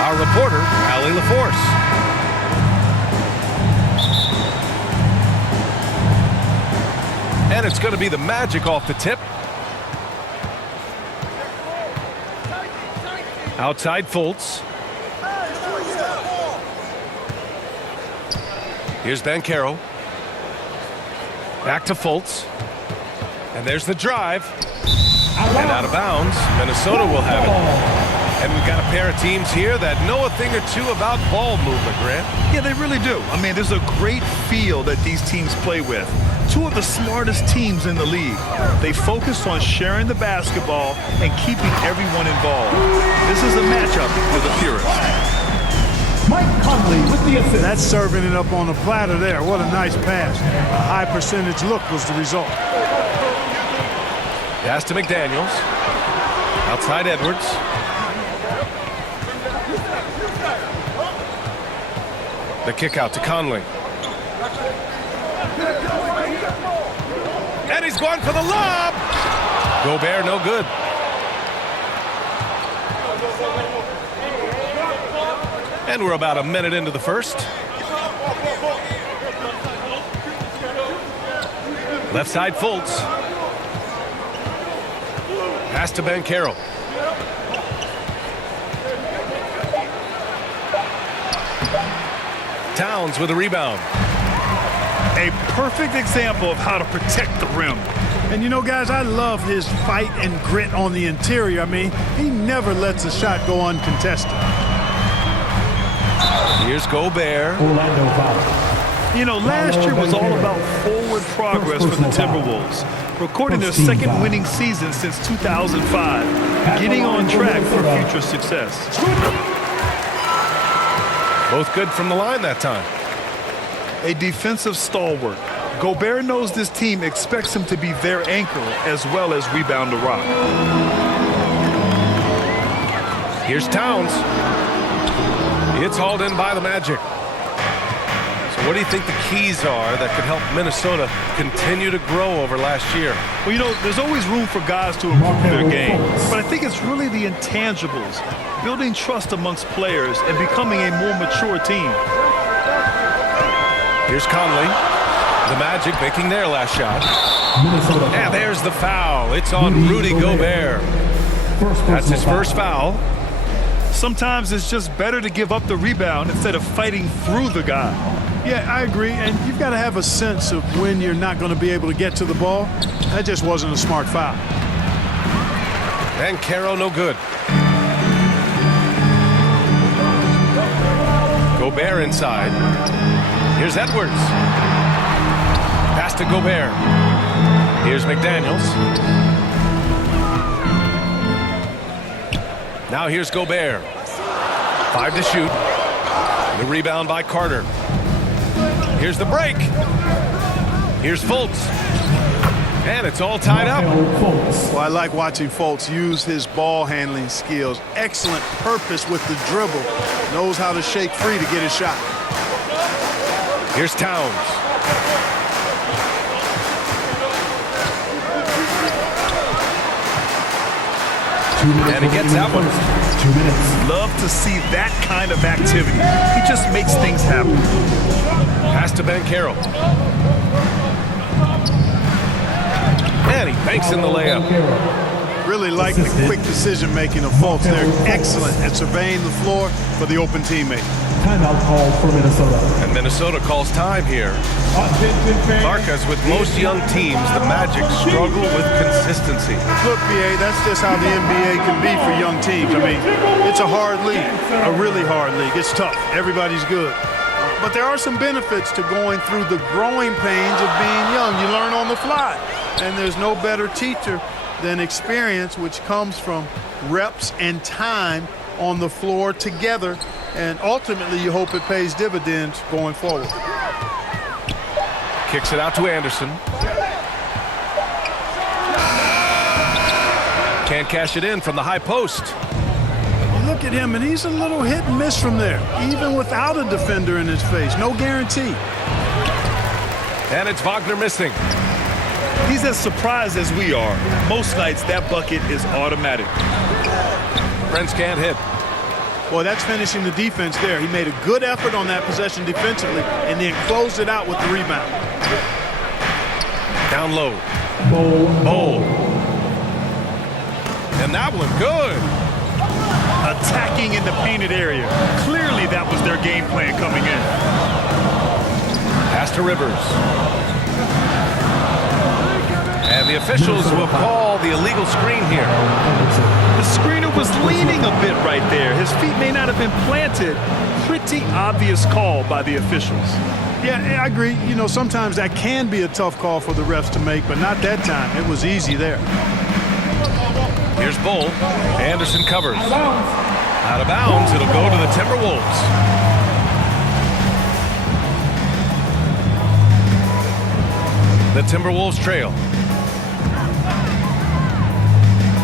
our reporter, Allie LaForce. And it's going to be the Magic off the tip. Outside Fultz. Here's Banchero. Back to Fultz. And there's the drive. And out of bounds. Minnesota will have it. And we've got a pair of teams here that know a thing or two about ball movement, Grant. Yeah, they really do. I mean, there's a great feel that these teams play with. Two of the smartest teams in the league. They focus on sharing the basketball and keeping everyone involved. This is a matchup for the purists. Mike Conley with the assist. That's serving it up on a platter there. What a nice pass. A high percentage look was the result. Pass to McDaniels. Outside Edwards. The kick out to Conley. And he's going for the lob. Gobert, no good. And we're about a minute into the first. Left side Fultz. Pass to Banchero. Towns with a rebound. A perfect example of how to protect the rim. And you know, guys, I love his fight and grit on the interior. I mean, he never lets a shot go uncontested. Here's Gobert. Orlando foul. You know, last year was all about forward progress for the Timberwolves, recording their second winning season since 2005, getting on track for future success. Both good from the line that time. A defensive stalwart. Gobert knows this team expects him to be their anchor as well as rebound the rock. Here's Towns. It's hauled in by the Magic. So what do you think the keys are that could help Minnesota continue to grow over last year? Well, you know, there's always room for guys to improve their game, but I think it's really the intangibles, building trust amongst players and becoming a more mature team. Here's Conley. The Magic making their last shot. And there's the foul. It's on Rudy Gobert. That's his first foul. Sometimes it's just better to give up the rebound instead of fighting through the guy. Yeah, I agree. And you've got to have a sense of when you're not going to be able to get to the ball. That just wasn't a smart foul. Banchero, no good. Gobert inside. Here's Edwards. Pass to Gobert. Here's McDaniels. Now here's Gobert. 5 to shoot. The rebound by Carter. Here's the break. Here's Fultz. And it's all tied up. Well, I like watching Fultz use his ball handling skills. Excellent purpose with the dribble. Knows how to shake free to get a shot. Here's Towns. And he gets that one. 2 minutes. Love to see that kind of activity. He just makes things happen. Pass to Banchero. And he banks in the layup. Really like the quick decision-making of Fultz. They're excellent at surveying the floor for the open teammate. Timeout call for Minnesota. And Minnesota calls time here. Marcus, with most young teams, the Magic struggle with consistency. Look, BA, that's just how the NBA can be for young teams. I mean, it's a hard league, a really hard league. It's tough. Everybody's good. But there are some benefits to going through the growing pains of being young. You learn on the fly. And there's no better teacher than experience, which comes from reps and time on the floor together. And ultimately, you hope it pays dividends going forward. Kicks it out to Anderson. Can't cash it in from the high post. You look at him, and he's a little hit and miss from there, even without a defender in his face. No guarantee. And it's Wagner missing. He's as surprised as we are. Most nights, that bucket is automatic. Friends can't hit. Well, that's finishing the defense there. He made a good effort on that possession defensively and then closed it out with the rebound. Down low. Bowl. And that one good. Attacking in the painted area. Clearly that was their game plan coming in. Pass to Rivers. And the officials will call the illegal screen here. The screener was leaning a bit right there. His feet may not have been planted. Pretty obvious call by the officials. Yeah, I agree. You know, sometimes that can be a tough call for the refs to make, but not that time. It was easy there. Here's Bull. Anderson covers. Out of bounds. It'll go to the Timberwolves. The Timberwolves trail.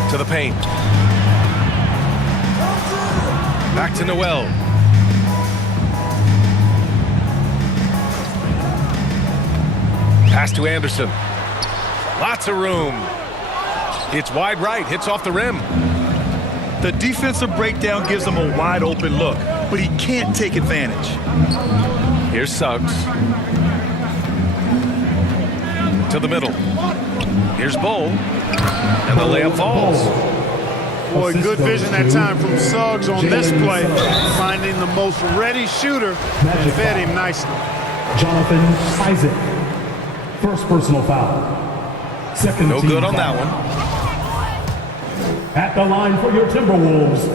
To the paint. Back to Noel. Pass to Anderson. Lots of room. It's wide right. Hits off the rim. The defensive breakdown gives him a wide open look, but he can't take advantage. Here's Suggs. To the middle. Here's Bull. And the layup falls. Boy, good vision that time from Suggs on this play. Finding the most ready shooter and fed him nicely. Jonathan Isaac. First personal foul. Second No team good on foul. that one. At the line for your Timberwolves,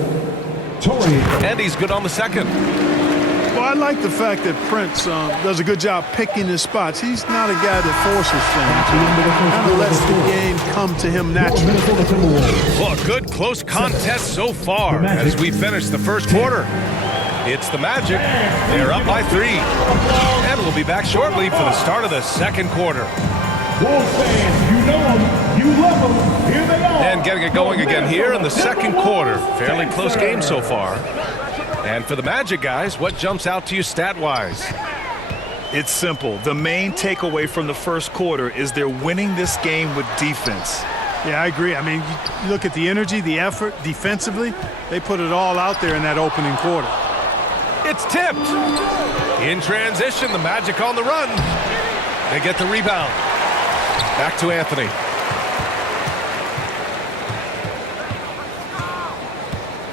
Torrey. And he's good on the second. Well, I like the fact that Prince does a good job picking his spots. He's not a guy that forces things. Kind of lets the game come to him naturally. Well, a good close contest so far as we finish the first quarter. It's the Magic. They're up by 3. And we'll be back shortly for the start of the second quarter. Wolves fans, you know them, you love them. Here they are. And getting it going again here in the second quarter. Fairly close game so far. And for the Magic guys, what jumps out to you stat-wise? It's simple. The main takeaway from the first quarter is they're winning this game with defense. Yeah, I agree. I mean, you look at the energy, the effort defensively. They put it all out there in that opening quarter. It's tipped. In transition, the Magic on the run. They get the rebound. Back to Anthony.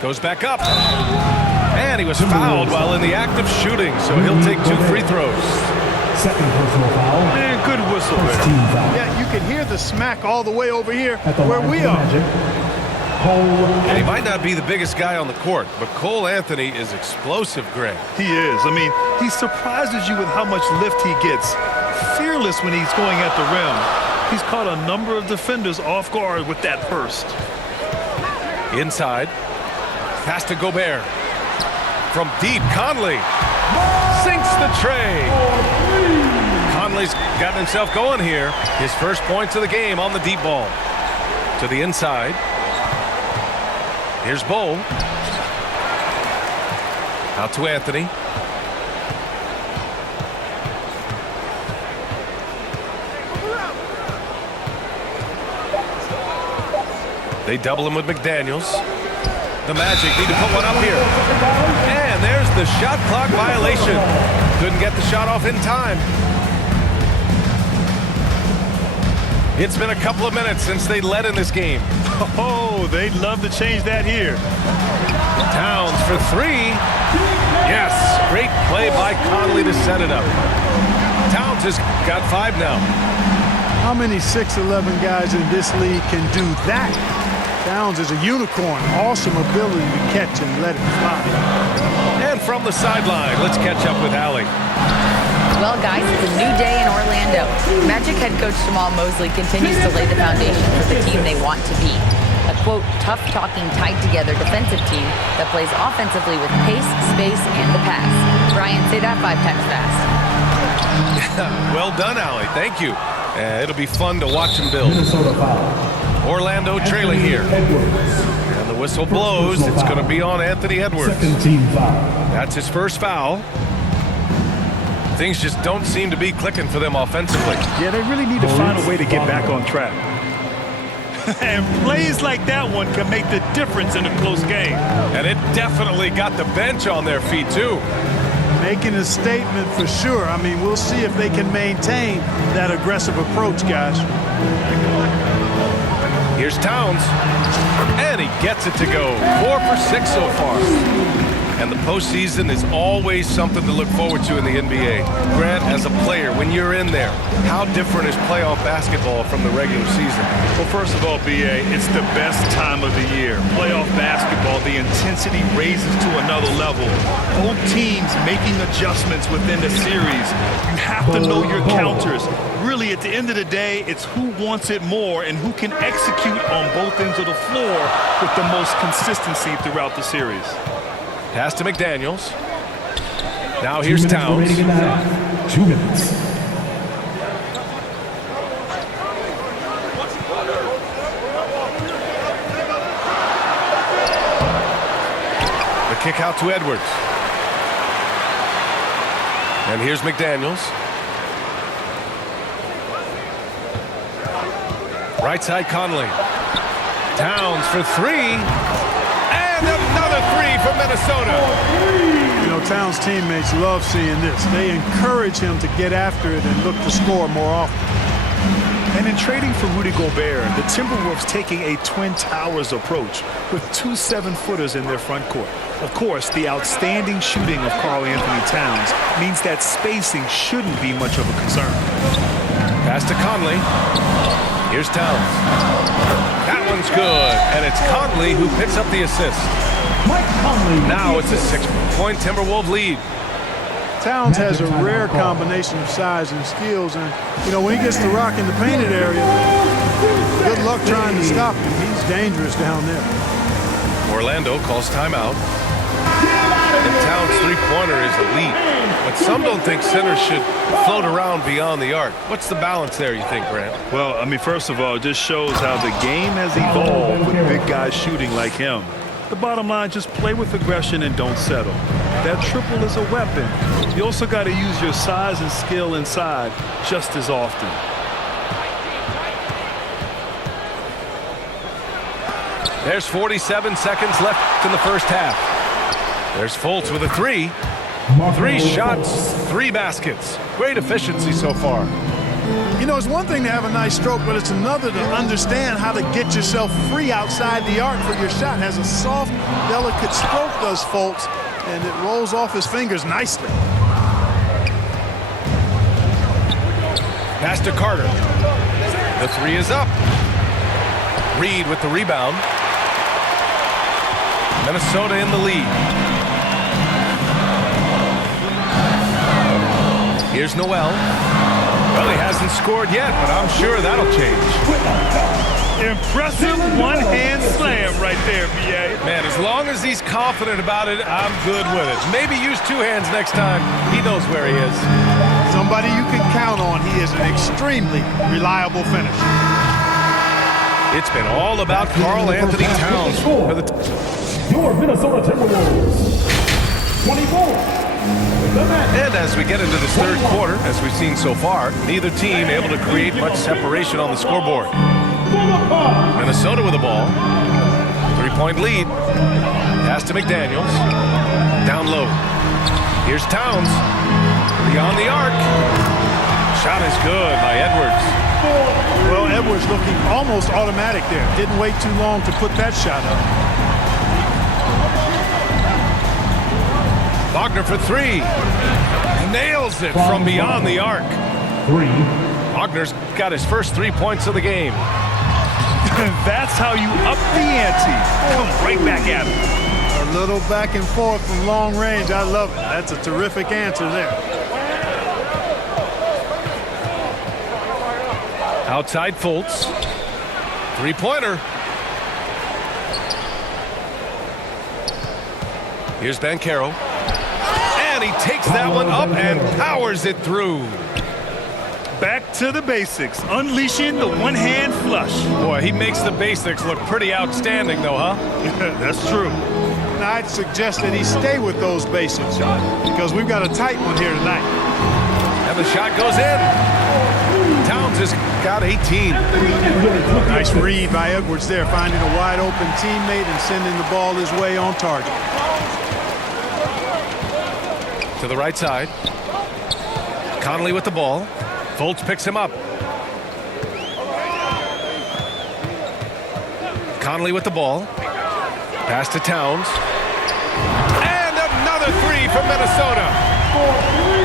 Goes back up. And he was fouled while in the act of shooting, so he'll take 2 free throws. Second personal foul. Man, good whistle First there. team foul. Yeah, you can hear the smack all the way over here At the where line we for the are. Magic, Cole. And he might not be the biggest guy on the court, but Cole Anthony is explosive, Greg. He is. I mean, he surprises you with how much lift he gets. Fearless when he's going at the rim. He's caught a number of defenders off guard with that burst. Inside. Pass to Gobert. From deep, Conley. Sinks the tray. Conley's gotten himself going here. His first points of the game on the deep ball. To the inside. Here's Bull. Out to Anthony. They double him with McDaniels. The Magic need to put one up here. And there's the shot clock violation. Couldn't get the shot off in time. It's been a couple of minutes since they led in this game. Oh, they'd love to change that here. Towns for 3. Yes, great play by Conley to set it up. Towns has got 5 now. How many 6'11" guys in this league can do that? Towns is a unicorn. Awesome ability to catch and let it fly. And from the sideline, let's catch up with Allie. Well, guys, it's a new day in Orlando. Magic head coach Jamal Mosley continues to lay the foundation for the team they want to be. A, quote, tough-talking, tied-together defensive team that plays offensively with pace, space, and the pass. Brian, say that 5 times fast. Well done, Allie. Thank you. It'll be fun to watch him build. Minnesota foul. Orlando trailing here. Edwards. And the whistle blows. It's going to be on Anthony Edwards. Second team foul. That's his first foul. Things just don't seem to be clicking for them offensively. Yeah, they really need to find a way to get back on track. And plays like that one can make the difference in a close game. And it definitely got the bench on their feet, too. Making a statement for sure. I mean, we'll see if they can maintain that aggressive approach, guys. Here's Towns. And he gets it to go. 4 for 6 so far. And the postseason is always something to look forward to in the NBA. Grant, as a player, when you're in there, how different is playoff basketball from the regular season? Well, first of all, B.A., it's the best time of the year. Playoff basketball, the intensity raises to another level. Both teams making adjustments within the series. You have to know your counters. Really, at the end of the day, it's who wants it more and who can execute on both ends of the floor with the most consistency throughout the series. Pass to McDaniels. Now here's Towns. 2 minutes. The kick out to Edwards. And here's McDaniels. Right side Conley. Towns for 3. And another 3 from Minnesota. You know, Towns' teammates love seeing this. They encourage him to get after it and look to score more often. And in trading for Rudy Gobert, the Timberwolves taking a Twin Towers approach with 2 7-footers in their front court. Of course, the outstanding shooting of Karl Anthony Towns means that spacing shouldn't be much of a concern. Pass to Conley. Here's Towns. That one's good. And it's Conley who picks up the assist. Mike Conley. Now it's a 6-point Timberwolves lead. Towns has a rare combination of size and skills, and you know, when he gets the rock in the painted area, good luck trying to stop him. He's dangerous down there. Orlando calls timeout. And Towns' three-pointer is elite, but some don't think centers should float around beyond the arc. What's the balance there, you think, Grant? Well, I mean, first of all, it just shows how the game has evolved with big guys shooting like him. The bottom line, just play with aggression and don't settle. That triple is a weapon. You also got to use your size and skill inside just as often. There's 47 seconds left in the first half. There's Fultz with a 3. 3 shots, 3 baskets. Great efficiency so far. You know, it's one thing to have a nice stroke, but it's another to understand how to get yourself free outside the arc for your shot. Has a soft, delicate stroke, does Fultz, and it rolls off his fingers nicely. Pass to Carter. The 3 is up. Reed with the rebound. Minnesota in the lead. Here's Noel. Well, he hasn't scored yet, but I'm sure that'll change. Impressive one-hand slam right there, B.A. Man, as long as he's confident about it, I'm good with it. Maybe use 2 hands next time. He knows where he is. Somebody you can count on. He is an extremely reliable finisher. It's been all about Karl Anthony Towns. Your Minnesota Timberwolves. 24. And as we get into this third quarter, as we've seen so far, neither team able to create much separation on the scoreboard. Minnesota with the ball. 3-point lead. Pass to McDaniels. Down low. Here's Towns. Beyond the arc. Shot is good by Edwards. Well, Edwards looking almost automatic there. Didn't wait too long to put that shot up. Wagner for 3. Nails it from beyond the arc. 3. Wagner's got his first 3 points of the game. That's how you up the ante. Come right back at him. A little back and forth from long range. I love it. That's a terrific answer there. Outside Fultz. 3-pointer. Here's Banchero. And he takes that one up and powers it through. Back to the basics. Unleashing the one-hand flush. Boy, he makes the basics look pretty outstanding, though, huh? That's true. And I'd suggest that he stay with those basics, because we've got a tight one here tonight. And the shot goes in. Towns has got 18. Nice read by Edwards there, finding a wide open teammate and sending the ball his way on target. To the right side. Conley with the ball. Fultz picks him up. Conley with the ball. Pass to Towns. And another three from Minnesota.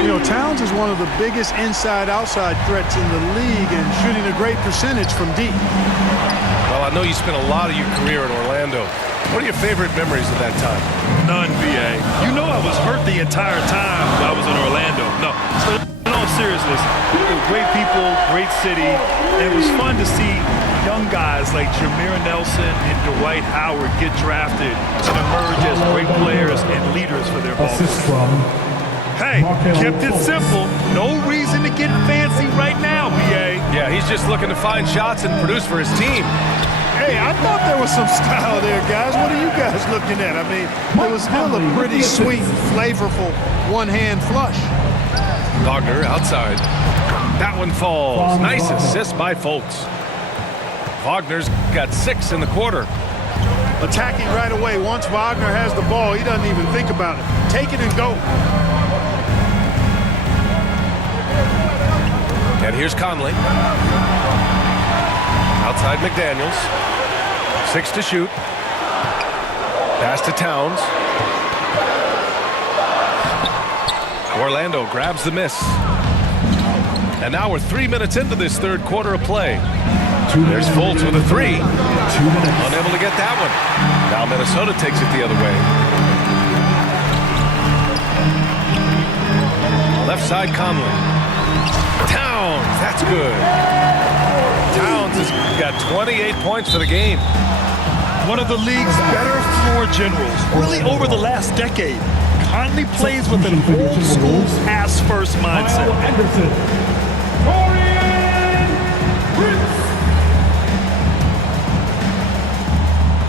You know, Towns is one of the biggest inside-outside threats in the league and shooting a great percentage from deep. Well, I know you spent a lot of your career in Orlando. What are your favorite memories of that time? None, BA. You know I was hurt the entire time I was in Orlando. No, but in all seriousness, great people, great city, and it was fun to see young guys like Jameer Nelson and Dwight Howard get drafted and emerge as great players and leaders for their ball. Hey, kept it simple. No reason to get fancy right now, BA. Yeah, he's just looking to find shots and produce for his team. Hey, I thought there was some style there, guys. What are you guys looking at? I mean, it was still a pretty sweet, flavorful one-hand flush. Wagner outside. That one falls. Nice assist by Fultz. Wagner's got 6 in the quarter. Attacking right away. Once Wagner has the ball, he doesn't even think about it. Take it and go. And here's Conley. Outside McDaniels. 6 to shoot. Pass to Towns. Orlando grabs the miss. And now we're 3 minutes into this third quarter of play. There's Fultz with a 3. Unable to get that one. Now Minnesota takes it the other way. Left side Conley. Towns, that's good. Towns has got 28 points for the game. One of the league's better floor generals, really over the last decade. Conley plays with an old-school pass-first mindset.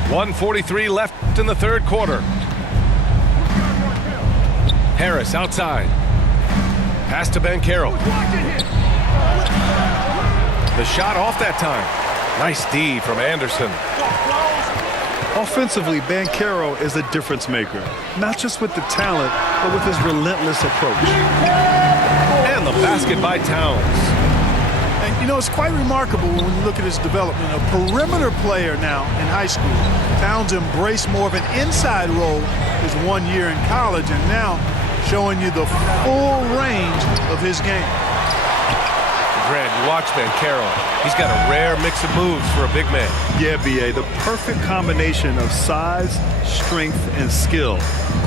1:43 left in the third quarter. Harris outside. Pass to Banchero. The shot off that time. Nice D from Anderson. Offensively, Banchero is a difference maker. Not just with the talent, but with his relentless approach. And the basket by Towns. And, you know, it's quite remarkable when you look at his development. A perimeter player now in high school. Towns embraced more of an inside role his 1 year in college, and now showing you the full range of his game. Grant, you watch Banchero. He's got a rare mix of moves for a big man. Yeah, BA, the perfect combination of size, strength, and skill.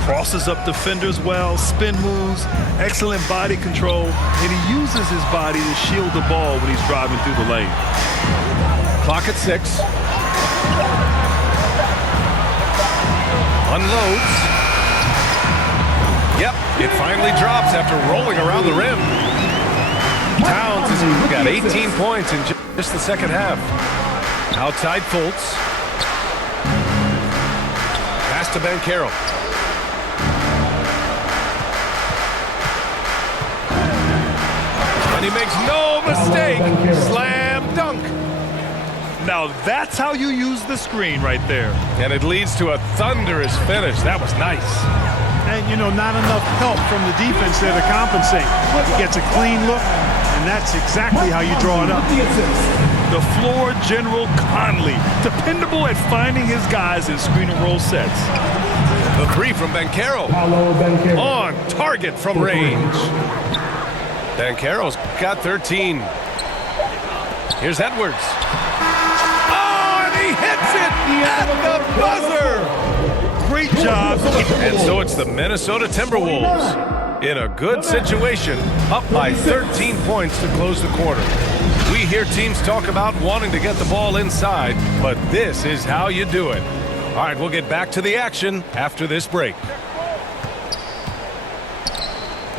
Crosses up defenders well, spin moves, excellent body control, and he uses his body to shield the ball when he's driving through the lane. Clock at 6. Unloads. Yep, it finally drops after rolling around the rim. Towns has got 18 points in just the second half. Outside Fultz. Pass to Banchero. And he makes no mistake. Slam dunk. Now that's how you use the screen right there. And it leads to a thunderous finish. That was nice. And, you know, not enough help from the defense there to compensate. He gets a clean look, and that's exactly how you draw it up. The floor general Conley, dependable at finding his guys in screen and roll sets. The 3 from Banchero. On target from range. Banchero's got 13. Here's Edwards. Oh, and he hits it at the buzzer. Great job. And so it's the Minnesota Timberwolves in a good situation, up by 13 points to close the quarter. We hear teams talk about wanting to get the ball inside, but this is how you do it. All right, we'll get back to the action after this break.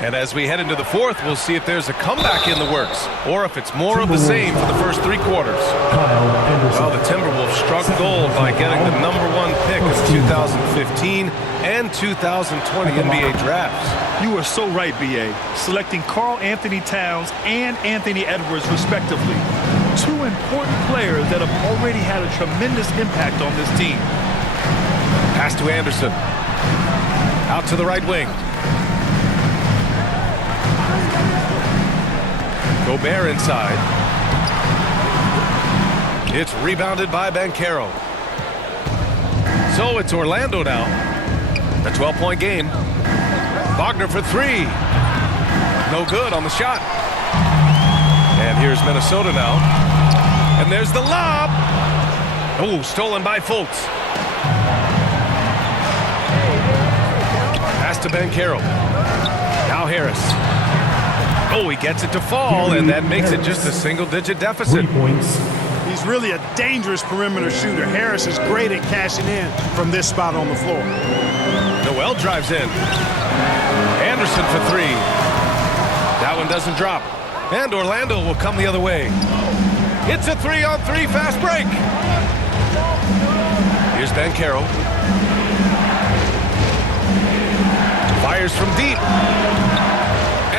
And as we head into the fourth, we'll see if there's a comeback in the works or if it's more of the same for the first 3 quarters. Well, the Timberwolves struck gold by getting the #1 pick of the 2015 and 2020 NBA drafts. You are so right, BA. Selecting Karl Anthony Towns and Anthony Edwards, respectively. two important players that have already had a tremendous impact on this team. Pass to Anderson. Out to the right wing. Gobert inside. It's rebounded by Banchero. So it's Orlando now. A 12-point game. Wagner for three. No good on the shot. And here's Minnesota now. And there's the lob. Oh, stolen by Fultz. Pass to Banchero. Now Harris. Oh, he gets it to fall, and that makes it just a single-digit deficit. 3 points. He's really a dangerous perimeter shooter. Harris is great at cashing in from this spot on the floor. Noel drives in. Anderson for three. That one doesn't drop. And Orlando will come the other way. It's a 3-on-3 fast break. Here's Banchero. Fires from deep.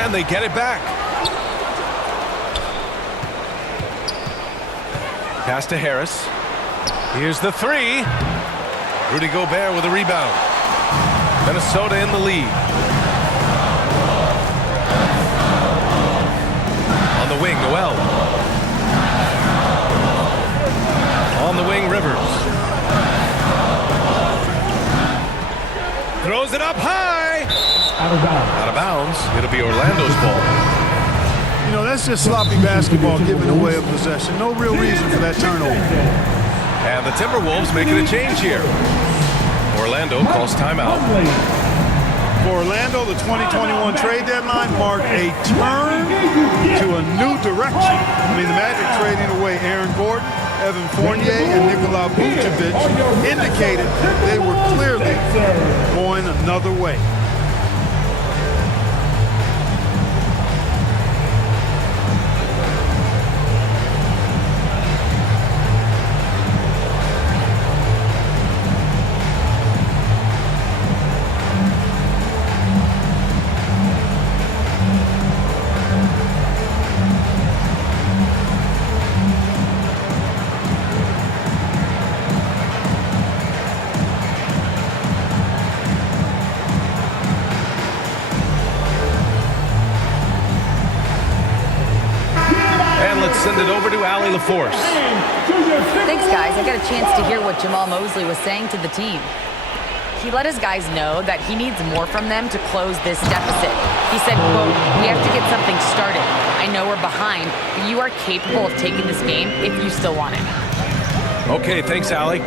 And they get it back. Pass to Harris. Here's the three. Rudy Gobert with a rebound. Minnesota in the lead. On the wing, Noel. On the wing, Rivers. Throws it up high. Out of bounds. Out of bounds. It'll be Orlando's ball. You know, that's just sloppy basketball giving away a possession. No real reason for that turnover. And the Timberwolves making a change here. Orlando calls timeout. For Orlando, the 2021 trade deadline marked a turn to a new direction. I mean, the Magic trading away Aaron Gordon, Evan Fournier, and Nikola Vucevic indicated they were clearly going another way. Send it over to Allie LaForce. Thanks, guys. I got a chance to hear what Jamal Mosley was saying to the team. He let his guys know that he needs more from them to close this deficit. He said, quote, "We have to get something started. I know we're behind, but you are capable of taking this game if you still want it." Okay, thanks, Allie.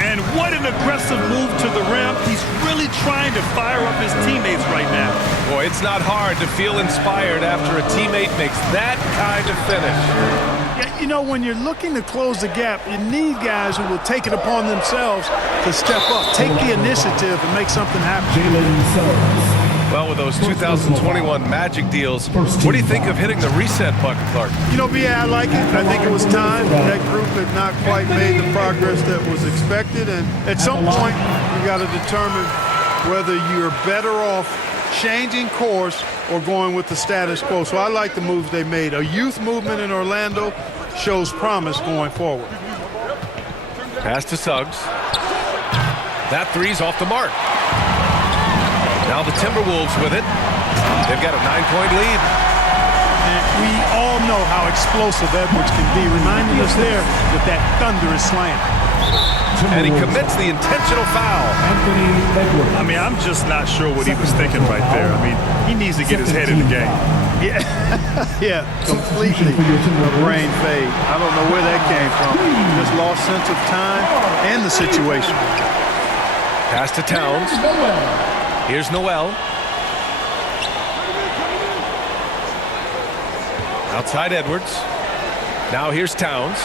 And what an aggressive move to the rim. He's really trying to fire up his teammates right now. Boy, it's not hard to feel inspired after a teammate makes that kind of finish. Yeah, you know, when you're looking to close the gap, you need guys who will take it upon themselves to step up, take the initiative, and make something happen. Jalen Suggs. Well, with those 2021 Magic deals, what do you think of hitting the reset button, Clark? You know, I like it. I think it was time. That group had not quite made the progress that was expected, and at some point, you got to determine whether you're better off changing course or going with the status quo. So I like the moves they made. A youth movement in Orlando shows promise going forward. Pass to Suggs. That three's off the mark. Now the Timberwolves with it. They've got a 9-point lead. And we all know how explosive Edwards can be, reminding us there with that thunderous slam. And he commits the intentional foul. Anthony Edwards. I mean, I'm just not sure what he was thinking right there. I mean, he needs to get his head in the game. Yeah, completely a brain fade. I don't know where that came from. Just lost sense of time and the situation. Pass to Towns. Here's Noel. Outside Edwards. Now here's Towns.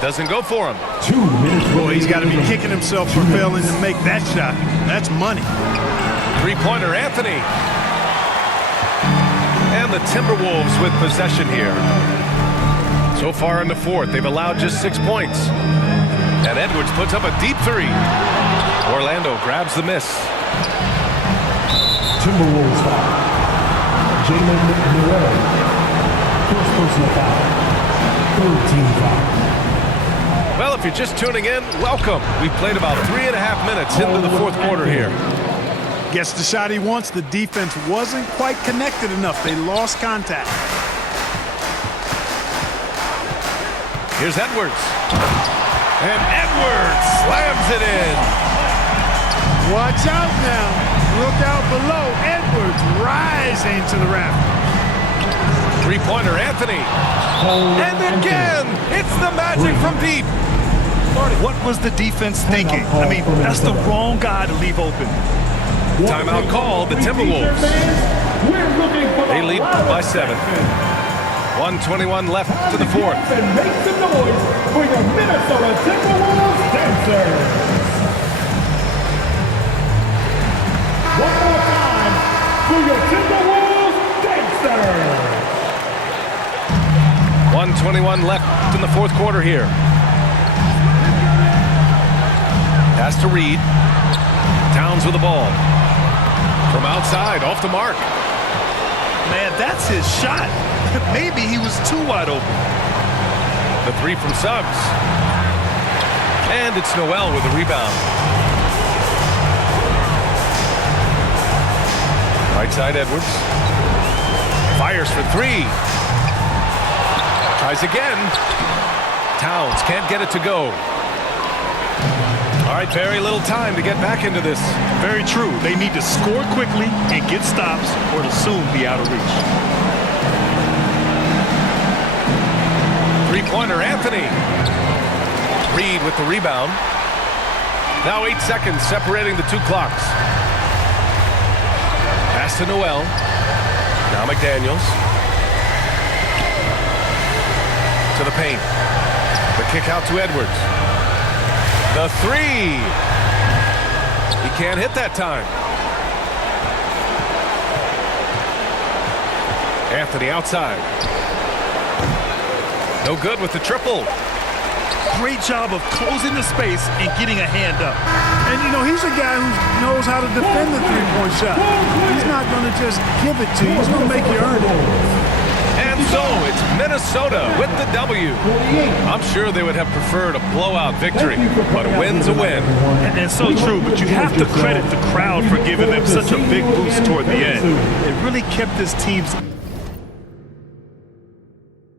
Doesn't go for him. 2 minutes. Boy, he's got to be kicking himself for failing to make that shot. That's money. Three-pointer, Anthony. And the Timberwolves with possession here. So far in the fourth, they've allowed just 6 points. And Edwards puts up a deep three. Orlando grabs the miss. Timberwolves foul. Jalen Noel. First personal foul. Third team foul. Well, if you're just tuning in, welcome. We've played about 3.5 minutes into the fourth quarter here. Gets the shot he wants. The defense wasn't quite connected enough. They lost contact. Here's Edwards. And Edwards slams it in. Watch out now. Look out below. Edwards rising to the raft. Three-pointer, Anthony. And again, it's the Magic from deep. What was the defense thinking? I mean, that's the wrong guy to leave open. Timeout called, the Timberwolves. They lead by 7. 1:21 left to the fourth. And make some noise for your Minnesota Timberwolves dancers. One more time for your Timberwolves dancers. 1:21 left in the fourth quarter here. Pass to Reed. Towns with the ball. From outside, off the mark. Man, that's his shot. Maybe he was too wide open. The three from Suggs. And it's Noel with the rebound. Right side, Edwards. Fires for three. Tries again. Towns can't get it to go. All right, very little time to get back into this. Very true. They need to score quickly and get stops, or it'll soon be out of reach. Three-pointer, Anthony. Reed with the rebound. Now 8 seconds separating the two clocks. Pass to Noel. Now McDaniels. To the paint. The kick out to Edwards. The three. He can't hit that time. Anthony outside. No good with the triple. Great job of closing the space and getting a hand up. And, you know, he's a guy who knows how to defend the three-point shot. He's not going to just give it to you. He's going to make you earn it. And so it's Minnesota with the W. I'm sure they would have preferred a blowout victory, but a win's a win. And that's so true, but you have to credit the crowd for giving them such a big boost toward the end. It really kept this team's